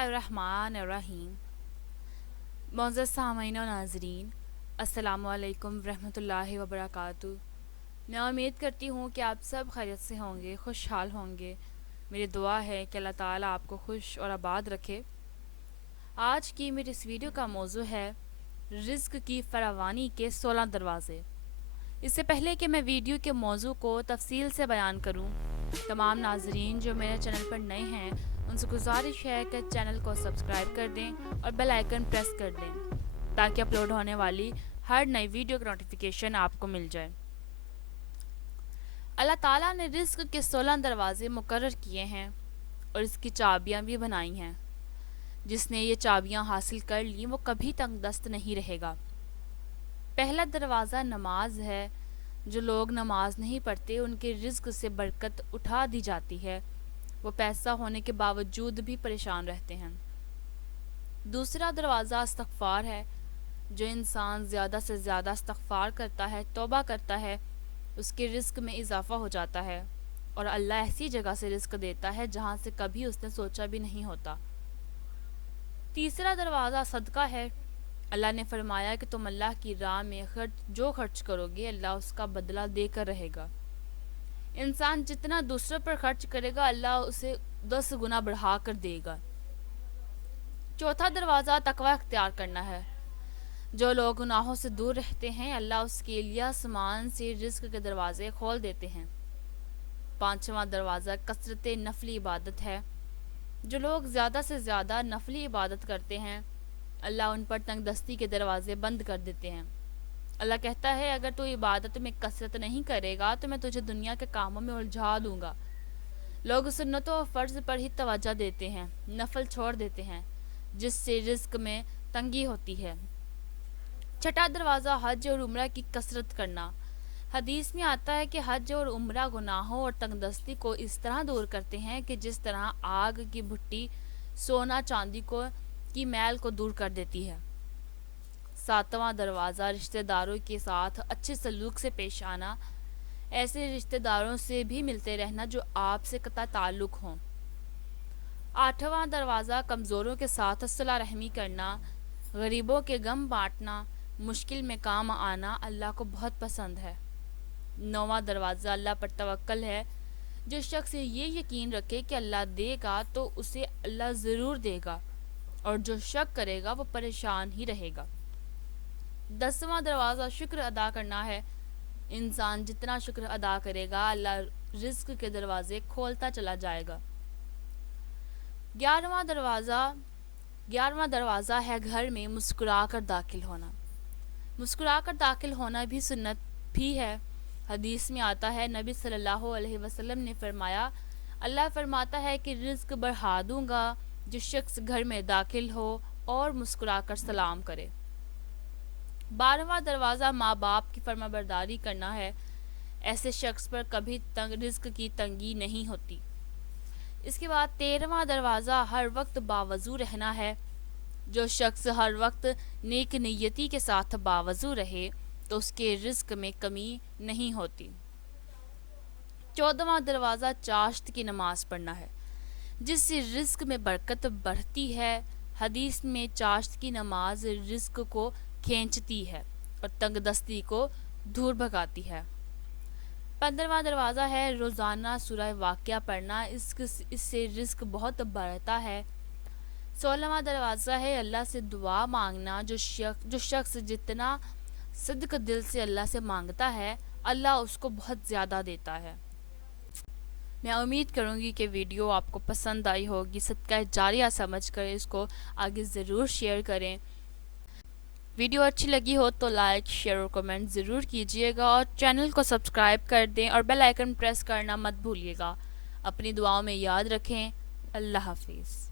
बिस्मिल्लाहिर्रहमानिर्रहीम। मोअज़्ज़ज़ सामईन और नाज़रीन, अस्सलामु अलैकुम रहमतुल्लाहि व बरकातुहू। मैं उम्मीद करती हूँ कि आप सब खैरियत से होंगे, खुशहाल होंगे। मेरी दुआ है कि अल्लाह ताला आपको खुश और आबाद रखे। आज की मेरी इस वीडियो का मौजू है रिज़्क़ की फरावानी के 16 दरवाज़े। इससे पहले कि मैं वीडियो के मौजू को तफसील से बयान करूं, तमाम नाजरीन जो मेरे चैनल पर नए हैं उनसे गुजारिश है कि चैनल को सब्सक्राइब कर दें और बेल आइकन प्रेस कर दें ताकि अपलोड होने वाली हर नई वीडियो की नोटिफिकेशन आपको मिल जाए। अल्लाह ताला ने रिज़्क़ के 16 दरवाज़े मुकर्रर किए हैं और इसकी चाबियां भी बनाई हैं। जिसने ये चाबियां हासिल कर ली वो कभी तंगदस्त नहीं रहेगा। पहला दरवाज़ा नमाज है। जो लोग नमाज नहीं पढ़ते उनके रिज़्क़ से बरकत उठा दी जाती है। वो पैसा होने के बावजूद भी परेशान रहते हैं। दूसरा दरवाज़ा इस्तग़फ़ार है। जो इंसान ज़्यादा से ज़्यादा इस्तग़फ़ार करता है, तौबा करता है, उसके रिज़्क़ में इजाफ़ा हो जाता है और अल्लाह ऐसी जगह से रिज़्क़ देता है जहाँ से कभी उसने सोचा भी नहीं होता। तीसरा दरवाज़ा सदका है। अल्लाह ने फरमाया कि तुम अल्लाह की राह में जो खर्च करोगे अल्लाह उसका बदला देकर रहेगा। इंसान जितना दूसरों पर खर्च करेगा अल्लाह उसे 10 गुना बढ़ा कर देगा। चौथा दरवाज़ा तकवा इख्तियार करना है। जो लोग गुनाहों से दूर रहते हैं अल्लाह उसके लिए आसमान से रिज़्क़ के दरवाजे खोल देते हैं। पांचवा दरवाज़ा कसरत नफली इबादत है। जो लोग ज़्यादा से ज़्यादा नफली इबादत करते हैं अल्लाह उन पर तंगदस्ती के दरवाजे बंद कर देते हैं। अल्लाह कहता है अगर तू इबादत में कसरत नहीं करेगा तो मैं तुझे दुनिया के कामों में उलझा दूंगा। लोग सुन्नतों और फ़र्ज पर ही तवज्जो देते हैं, नफल छोड़ देते हैं, जिससे रिज़्क़ में तंगी होती है। छठा दरवाज़ा हज और उम्रा की कसरत करना। हदीस में आता है कि हज और उम्रा गुनाहों और तंगदस्ती को इस तरह दूर करते हैं कि जिस तरह आग की भुट्टी सोना चांदी को की मैल को दूर कर देती है। सातवां दरवाज़ा रिश्तेदारों के साथ अच्छे सलूक से पेश आना। ऐसे रिश्तेदारों से भी मिलते रहना जो आपसे कता ताल्लुक़ हों। आठवां दरवाज़ा कमज़ोरों के साथ सिला रहमी करना। गरीबों के गम बांटना, मुश्किल में काम आना अल्लाह को बहुत पसंद है। नौवां दरवाज़ा अल्लाह पर तवक्कल है। जो शख्स ये यकीन रखे कि अल्लाह देगा तो उसे अल्लाह ज़रूर देगा और जो शक करेगा वो परेशान ही रहेगा। 10वां दरवाज़ा शुक्र अदा करना है। इंसान जितना शुक्र अदा करेगा अल्लाह रिज़्क़ के दरवाजे खोलता चला जाएगा। 11वां दरवाज़ा है घर में मुस्कुरा कर दाखिल होना। मुस्कुरा कर दाखिल होना भी सुन्नत भी है। हदीस में आता है नबी सल्लल्लाहु अलैहि वसल्लम ने फरमाया अल्लाह फरमाता है कि रिज़्क़ बढ़ा दूंगा जो शख्स घर में दाखिल हो और मुस्कुरा कर सलाम करे। 12वां दरवाज़ा माँ बाप की फरमाबरदारी करना है। ऐसे शख्स पर कभी रिज़्क़ की तंगी नहीं होती। इसके बाद 13वां दरवाज़ा हर वक्त बावजू रहना है। जो शख्स हर वक्त नेक नियति के साथ बावजू रहे तो उसके रिज़्क़ में कमी नहीं होती। 14वां दरवाज़ा चाश्त की नमाज पढ़ना है जिससे रिज़्क़ में बरकत बढ़ती है। हदीस में चाश्त की नमाज रिज़्क़ को खींचती है और तंगदस्ती को दूर भगाती है। 15वां दरवाज़ा है रोज़ाना सूरह वाक़िया पढ़ना। इससे रिज़्क़ बहुत बढ़ता है। 16वां दरवाज़ा है अल्लाह से दुआ मांगना। जो शख्स जितना सदक दिल से अल्लाह से मांगता है अल्लाह उसको बहुत ज़्यादा देता है। मैं उम्मीद करूँगी कि वीडियो आपको पसंद आई होगी। सदका जारिया समझ कर इसको आगे ज़रूर शेयर करें। वीडियो अच्छी लगी हो तो लाइक, शेयर और कमेंट ज़रूर कीजिएगा और चैनल को सब्सक्राइब कर दें और बेल आइकन प्रेस करना मत भूलिएगा। अपनी दुआओं में याद रखें। अल्लाह हाफिज़।